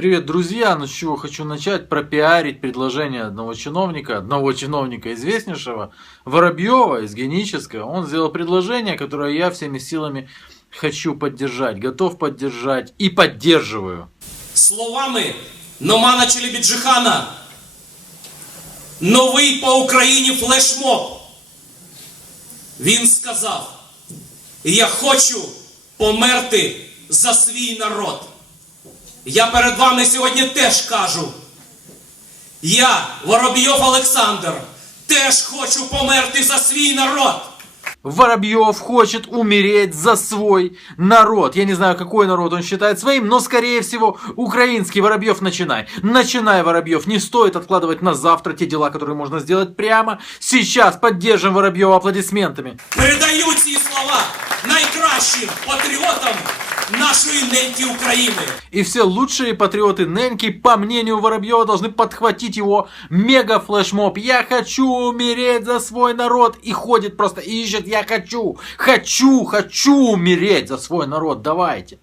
Привет, друзья! Ну с чего хочу начать? Пропиарить предложение одного чиновника известнейшего, Воробьева из Генического. Он сделал предложение, которое я всеми силами хочу поддержать, готов поддержать и поддерживаю. Словами Номана Челебіджихана новий по Україні флешмоб. Він сказав: я хочу померти за свій народ. Я перед вами сьогодні теж кажу: я, Воробйов Олександр, теж хочу померти за свій народ. Воробьев хочет умереть за свой народ. Я не знаю, какой народ он считает своим, но, скорее всего, украинский. Воробьев, начинай. Начинай, Воробьев. Не стоит откладывать на завтра те дела, которые можно сделать прямо сейчас. Поддержим Воробьева аплодисментами. Передаю ці слова найкращим патріотам нашої неньки України. И все лучшие патриоты Неньки, по мнению Воробьева, должны подхватить его мега-флешмоб. Я хочу умереть за свой народ. И ходит просто и ищет: я хочу умереть за свой народ. Давайте.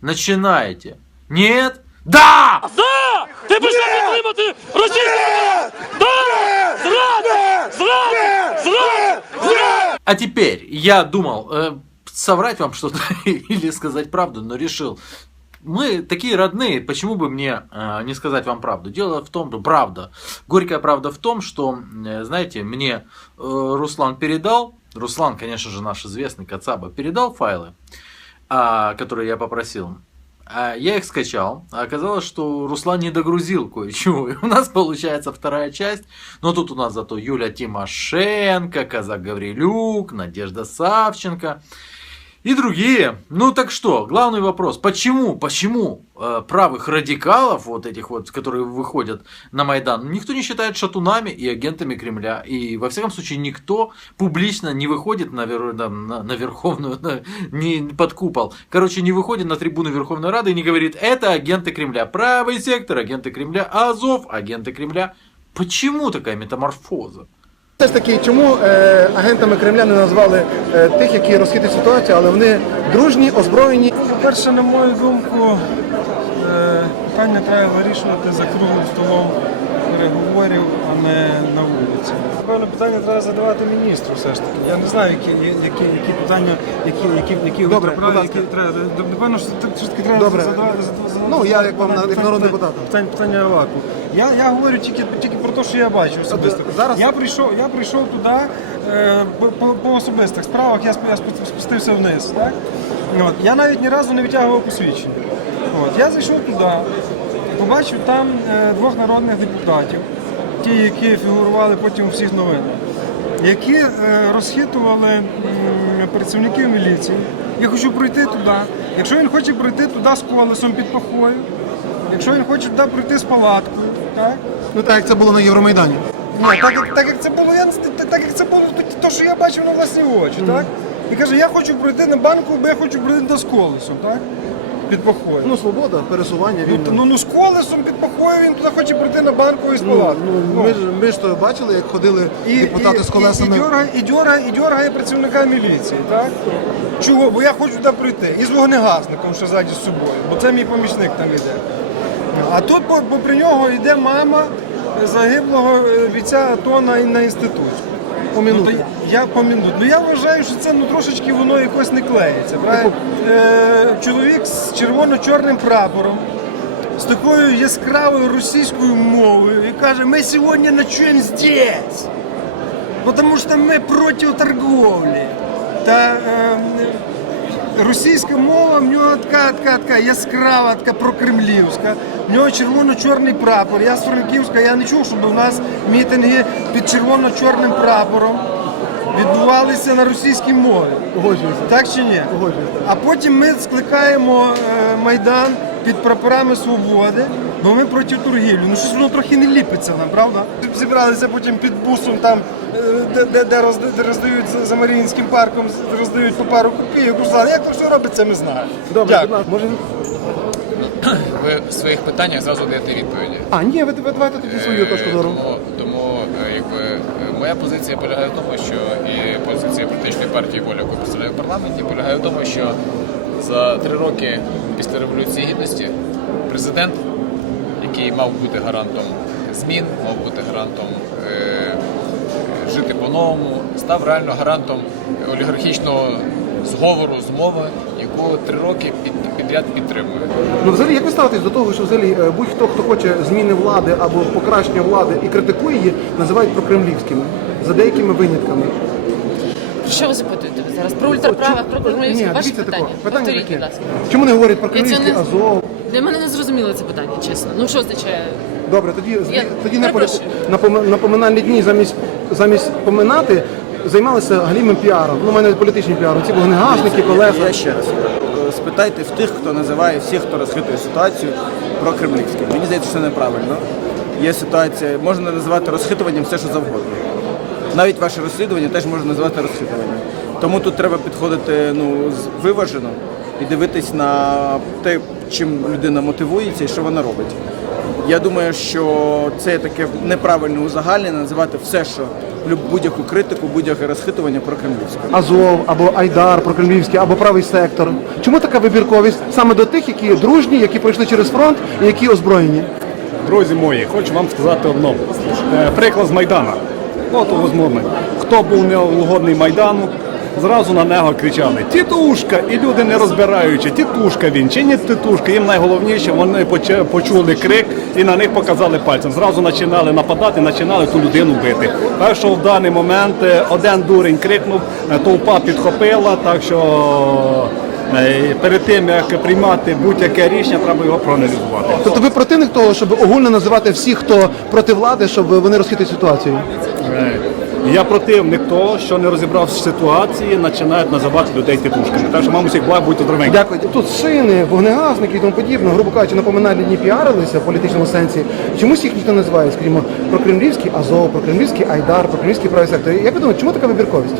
Начинайте. Нет? Да! Да! Ти пішов підтримати російську! Да! Зрад! А теперь я думал соврать вам что-то или сказать правду, но решил. Мы такие родные, почему бы мне не сказать вам правду? Дело в том, что правда, горькая правда в том, что, знаете, мне Руслан передал, Руслан, конечно же, наш известный Кацаба, передал файлы, которые я попросил. Я их скачал, а оказалось, что Руслан не догрузил кое-чего. И у нас получается вторая часть, но тут у нас зато Юля Тимошенко, Казак Гаврилюк, Надежда Савченко и другие. Ну так что, главный вопрос: почему правых радикалов, вот этих вот, которые выходят на Майдан, никто не считает шатунами и агентами Кремля? И во всяком случае никто публично не выходит на Верховную, не под купол. Короче, не выходит на трибуну Верховной Рады и не говорит: это агенты Кремля. Правый сектор, агенты Кремля. Азов, агенты Кремля. Почему такая метаморфоза? Все ж таки, чому агентами Кремля не назвали тих, які розхитують ситуацію, але вони дружні, озброєні? По-перше, на мою думку, питання треба вирішувати за круглим столом переговорів, а не на вулиці. Напевно, питання треба задавати міністру все ж таки. Я не знаю, які питання, які Добре, треба. Напевно, що таки треба задавати. Ну, я як народний депутат. Питання Аваку. Я говорю тільки про те, що я бачу особисто. Зараз... Я прийшов туди по особистих справах, я спустився вниз. Так? От. Я навіть ні разу не витягував посвідчення. От. Я зайшов туди, побачив там двох народних депутатів, ті, які фігурували потім у всіх новинах, які розхитували працівників міліції. Я хочу пройти туди. Якщо він хоче пройти туди з колесом під пахою, якщо він хоче туди пройти з палаткою, так? Ну так, як це було на Євромайдані. Ні, так як це було, те, що я бачив на власні очі, так? І каже: я хочу пройти на банку, бо я хочу пройти туди з колесом, так? Під пахою. Ну, свобода, пересування, вільно. Ну, з колесом під пахою він туди хоче пройти на банку і з палаткою. Ми ж то бачили, як ходили депутати з колесами. І дьоргає працівника міліції, так? Чого? Бо я хочу туди пройти. І з вогнегасником, що ззаді з собою, бо це мій помічник там йде. А тут попри нього йде мама загиблого бійця АТО на інституті. Ну, я вважаю, що це трошечки воно якось не клеїться. Чоловік з червоно-чорним прапором, з такою яскравою російською мовою, і каже: ми сьогодні ночуємо здесь, тому що ми проти торговлі. Та російська мова в нього така яскрава, така прокремлівська. В нього червоно-чорний прапор. Я з Франківська, я не чув, щоб у нас мітинги під червоно-чорним прапором відбувалися на російській мові. Погоджуюся. Так чи ні? Погоджуюся. А потім ми скликаємо Майдан під прапорами свободи, бо ми проти торгівлі. Ну щось воно трохи не ліпиться нам, правда? Зібралися потім під бусом, там, де роздають за Маріїнським парком, роздають по пару копійок. Як то все робиться, ми знаємо. Добре, може... Ви в своїх питаннях зразу даєте відповіді. Ні, ви давайте тоді свою точку зору. Тому моя позиція полягає в тому, що і позиція політичної партії «Воля», яку представляю в парламенті, полягає в тому, що за 3 роки після Революції Гідності президент який мав бути гарантом змін, мав бути гарантом жити по-новому, став реально гарантом олігархічного зговору, змови, яку 3 роки підряд підтримує. Ну, взагалі, як ви ставитесь до того, що взагалі будь-хто, хто хоче зміни влади або покращення влади і критикує її, називають прокремлівськими, за деякими винятками? Що ви запитуєте зараз? Про ультраправих, про кремлівські? Ваші дивіться питання? таке. Питання Повторіть, таке. будь ласка. Чому не говорять про Я цього кремлівський не- Азов? Для мене не зрозуміло це питання, чесно. Ну що означає? Добре, тоді на перепрошую. поминальні дні замість поминати займалися галімим піаром. Ну, у мене політичним піаром. Ці вогнегасники, колеса. Я ще раз спитайте в тих, хто називає всіх, хто розхитує ситуацію, про кремлівське. Мені здається, що це неправильно. Є ситуація, можна називати розхитуванням все, що завгодно. Навіть ваше розслідування теж можна називати розхитуванням. Тому тут треба підходити виважено і дивитись на те, чим людина мотивується і що вона робить. Я думаю, що це таке неправильне узагальнення називати все, що будь-яку критику, будь-яке розхитування про кремлівське. Азов, або Айдар, прокремлівський, або правий сектор. Чому така вибірковість саме до тих, які дружні, які пройшли через фронт і які озброєні? Друзі мої, хочу вам сказати одно. Приклад з Майдану. От возьмемо. Хто був неугодний Майдану, зразу на нього кричали «Тітушка!» І люди, не розбираючи, тітушка він чи не тітушка. Їм найголовніше, вони почули крик і на них показали пальцем. Зразу починали нападати, починали ту людину бити. Так що в даний момент один дурень крикнув, толпа підхопила, так що перед тим, як приймати будь-яке рішення, треба його проаналізувати. Тобто ви противник того, щоб огульно називати всіх, хто проти влади, щоб вони розхитують ситуацію? Я противник того, що не розібрався в ситуації, починають називати людей тітушками. Так що, мабуть, всіх благ, будьте здоровенькі. Дякую. Тут шини, вогнегасники і тому подібне, грубо кажучи, на поминальні дні піарилися в політичному сенсі. Чомусь їх ніхто не називає, скажімо, прокремлівський Азов, прокремлівський Айдар, прокремлівський правий сектор. Як ви думаєте, чому така вибірковість?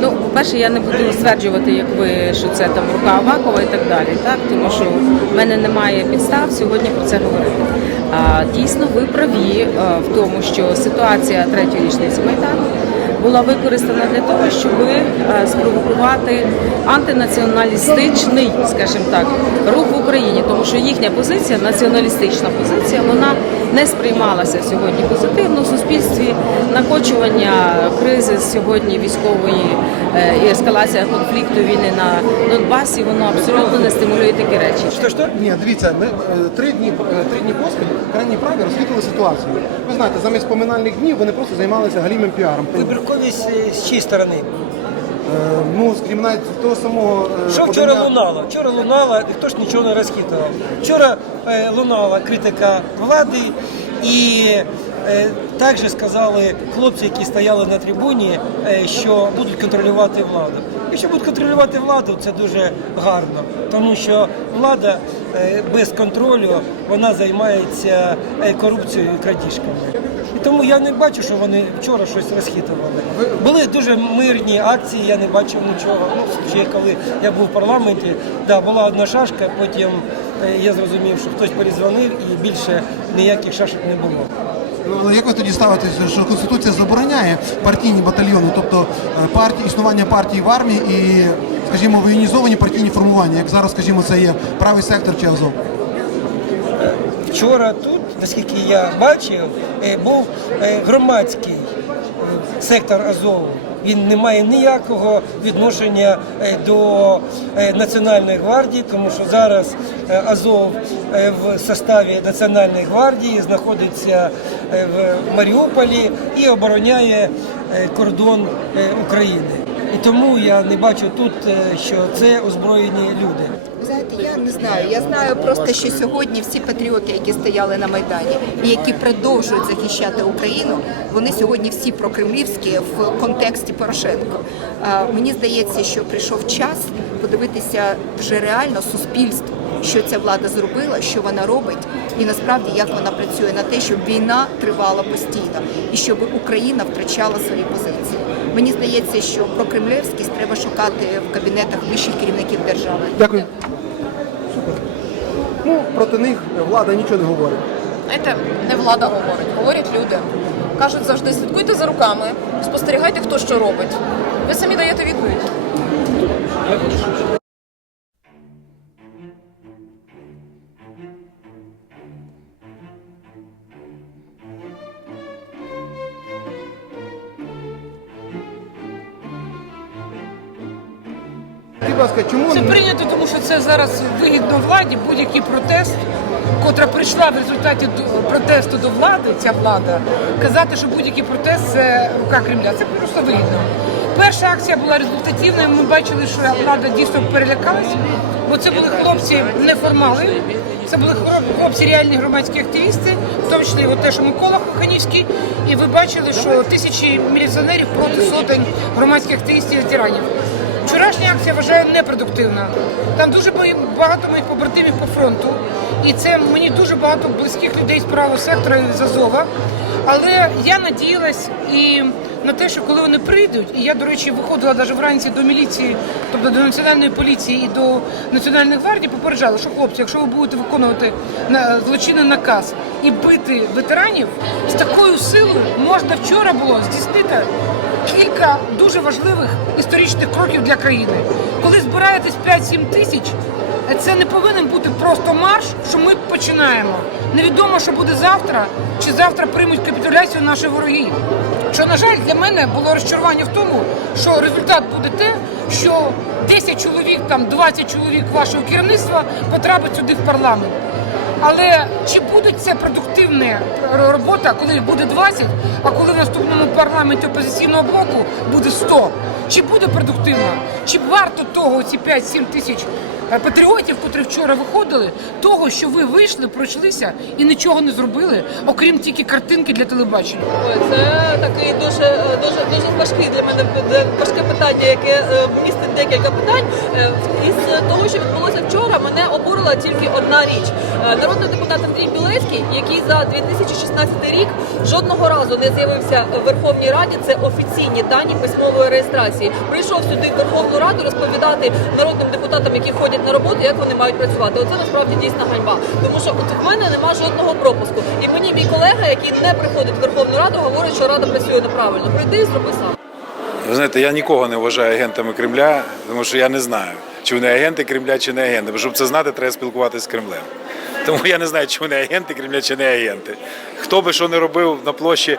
Ну, по-перше, я не буду стверджувати, як ви, що це там рука Авакова і так далі, так? Тому що в мене немає підстав сьогодні про це говорити. Дійсно, ви праві в тому, що ситуація 3-ї річниці Майдану була використана для того, щоб спровокувати антинаціоналістичний, скажімо так, рух в Україні, тому що їхня позиція, націоналістична позиція, вона не сприймалася сьогодні позитивно в суспільстві. Накочування кризи сьогодні військової і ескалація конфлікту війни на Донбасі, воно абсолютно не стимулює такі речі. Що? Ні, дивіться, ми три дні поспіль крайні праві розхитили ситуацію. Ви знаєте, замість поминальних днів вони просто займалися галімим піаром. Вибірковість з чиєї сторони? Ну, скажімо, навіть того самого... Що вчора лунало? Вчора лунало, ніхто ж нічого не розхитував. Вчора лунала критика влади і також сказали хлопці, які стояли на трибуні, що будуть контролювати владу. Якщо будуть контролювати владу, це дуже гарно, тому що влада без контролю, вона займається корупцією і крадіжками. І тому я не бачу, що вони вчора щось розхитували. Були дуже мирні акції, я не бачив нічого. Ну, ще коли я був в парламенті, да, була одна шашка, потім я зрозумів, що хтось перезвонив і більше ніяких шашок не було. Ну, але як ви тоді ставитеся, що Конституція забороняє партійні батальйони, тобто існування партії в армії і, скажімо, воєнізовані партійні формування, як зараз, скажімо, це є правий сектор чи Азов? Вчора тут, наскільки я бачив, був громадський сектор Азову. Він не має ніякого відношення до Національної гвардії, тому що зараз Азов в составі Національної гвардії знаходиться в Маріуполі і обороняє кордон України. І тому я не бачу тут, що це озброєні люди. Знаєте, я не знаю. Я знаю просто, що сьогодні всі патріоти, які стояли на Майдані і які продовжують захищати Україну, вони сьогодні всі прокремлівські в контексті Порошенко. Мені здається, що прийшов час подивитися вже реально суспільству, що ця влада зробила, що вона робить, і насправді як вона працює на те, щоб війна тривала постійно і щоб Україна втрачала свої позиції. Мені здається, що прокремлівськість треба шукати в кабінетах вищих керівників держави. Дякую. Супер. Ну, проти них влада нічого не говорить. Знаєте, не влада говорить, говорять люди. Кажуть завжди, слідкуйте за руками, спостерігайте, хто що робить. Ви самі даєте відповідь. будь ласка, чому Це прийнято, тому що це зараз вигідно владі, будь-який протест, котра прийшла в результаті протесту до влади, ця влада, казати, що будь-який протест – це рука Кремля. Це просто вигідно. Перша акція була результативною, ми бачили, що влада дійсно перелякалась, бо це були хлопці неформали, це були хлопці реальні громадські активісти, в тому числі те, що Микола Коханівський, і ви бачили, що тисячі міліціонерів проти сотень громадських активістів і ветеранів. Вчорашня акція, вважаю, непродуктивна. Там дуже багато моїх побратимів по фронту, і це мені дуже багато близьких людей з правого сектора і з Азова. Але я надіялась і на те, що коли вони прийдуть, і я, до речі, виходила навіть вранці до міліції, тобто до Національної поліції і до Національної гвардії, попереджала, що хлопці, якщо ви будете виконувати злочинний наказ і бити ветеранів, з такою силою можна вчора було здійснити кілька дуже важливих історичних кроків для країни. Коли збираєтесь 5-7 тисяч, це не повинен бути просто марш, що ми починаємо. Невідомо, що буде завтра, чи завтра приймуть капітуляцію наші вороги. Що, на жаль, для мене було розчарування в тому, що результат буде те, що 10 чоловік, 20 чоловік вашого керівництва потрапить сюди в парламент. Але чи буде це продуктивна робота, коли їх буде 20, а коли в наступному парламенті опозиційного блоку буде 100? Чи буде продуктивно? Чи варто того ці 5-7 тисяч патріотів, котрі вчора виходили, того, що ви вийшли, пройшлися і нічого не зробили, окрім тільки картинки для телебачення? Це такий дуже важкий для мене важке питання, яке містить декілька питань. Із того, що відбулося вчора, мене обурила тільки одна річ. Народний депутат Андрій Білецький, який за 2016 рік жодного разу не з'явився в Верховній Раді, це офіційні дані письмової реєстрації, прийшов сюди в Верховну Раду розповідати народним депутатам, які ходять на роботу, як вони мають працювати. Оце насправді дійсна ганьба. Тому що в мене нема жодного пропуску. І мені мій колега, який не приходить в Верховну Раду, говорить, що Рада працює неправильно. Прийди і зроби сам. Ви знаєте, я нікого не вважаю агентами Кремля, тому що я не знаю, чи вони агенти Кремля, чи не агенти. Бо щоб це знати, треба спілкуватися з Кремлем. Тому я не знаю, чи вони агенти Кремля, чи не агенти. Хто би що не робив на площі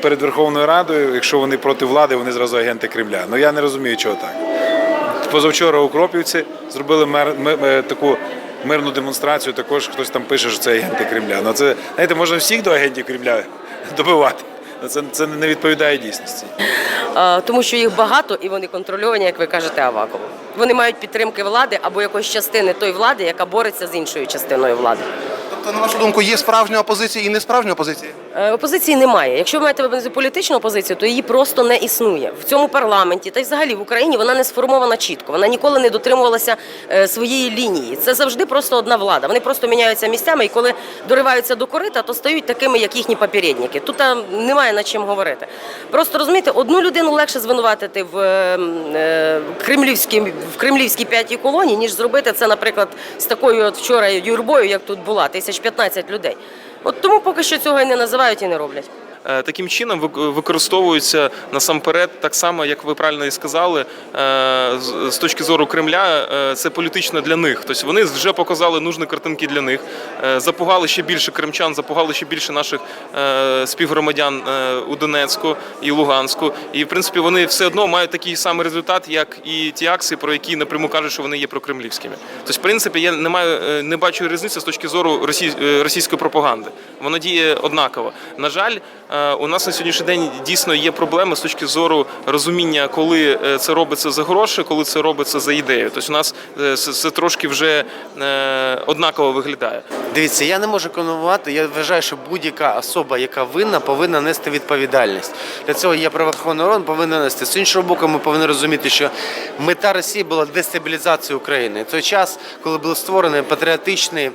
перед Верховною Радою, якщо вони проти влади, вони зразу агенти Кремля. Ну я не розумію, чого так. Позавчора у Кропівці зробили таку мирну демонстрацію, також хтось там пише, що це агенти Кремля. Ну це, знаєте, можна всіх до агентів Кремля добивати. Це не відповідає дійсності. Тому що їх багато і вони контрольовані, як ви кажете, Аваково. Вони мають підтримки влади або якоїсь частини тої влади, яка бореться з іншою частиною влади. Тобто, на вашу думку, є справжня опозиція і несправжня опозиція? Опозиції немає. Якщо ви маєте політичну опозицію, то її просто не існує. В цьому парламенті та й взагалі в Україні вона не сформована чітко. Вона ніколи не дотримувалася своєї лінії. Це завжди просто одна влада. Вони просто міняються місцями і коли дориваються до корита, то стають такими, як їхні попередники. Тут немає над чим говорити. Просто, розумієте, одну людину легше звинуватити в кремлівській п'ятій колоні, ніж зробити це, наприклад, з такою от вчора юрбою, як тут була, 15 людей. От тому поки що цього і не називають, і не роблять. Таким чином використовуються насамперед, так само, як ви правильно і сказали, з точки зору Кремля, це політично для них. Тобто вони вже показали нужні картинки для них, запугали ще більше кримчан, запугали ще більше наших співгромадян у Донецьку і Луганську. І, в принципі, вони все одно мають такий самий результат, як і ті акції, про які напряму кажуть, що вони є прокремлівськими. Тобто, в принципі, я не бачу різниці з точки зору російської пропаганди. Вона діє однаково. На жаль, у нас на сьогоднішній день дійсно є проблеми з точки зору розуміння, коли це робиться за гроші, коли це робиться за ідею. Тобто у нас це трошки вже однаково виглядає. Дивіться, я не можу контролювати. Я вважаю, що будь-яка особа, яка винна, повинна нести відповідальність. Для цього є правоохоронний орган, повинен нести. З іншого боку, ми повинні розуміти, що мета Росії була дестабілізація України. В той час, коли були створені патріотичні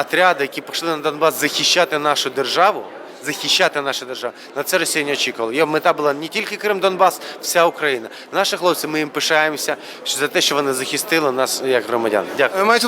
отряди, які пішли на Донбас захищати нашу державу, на це Росія не очікувала. Її мета була не тільки Крим, Донбас, вся Україна. Наші хлопці, ми їм пишаємося за те, що вони захистили нас як громадян. Дякую.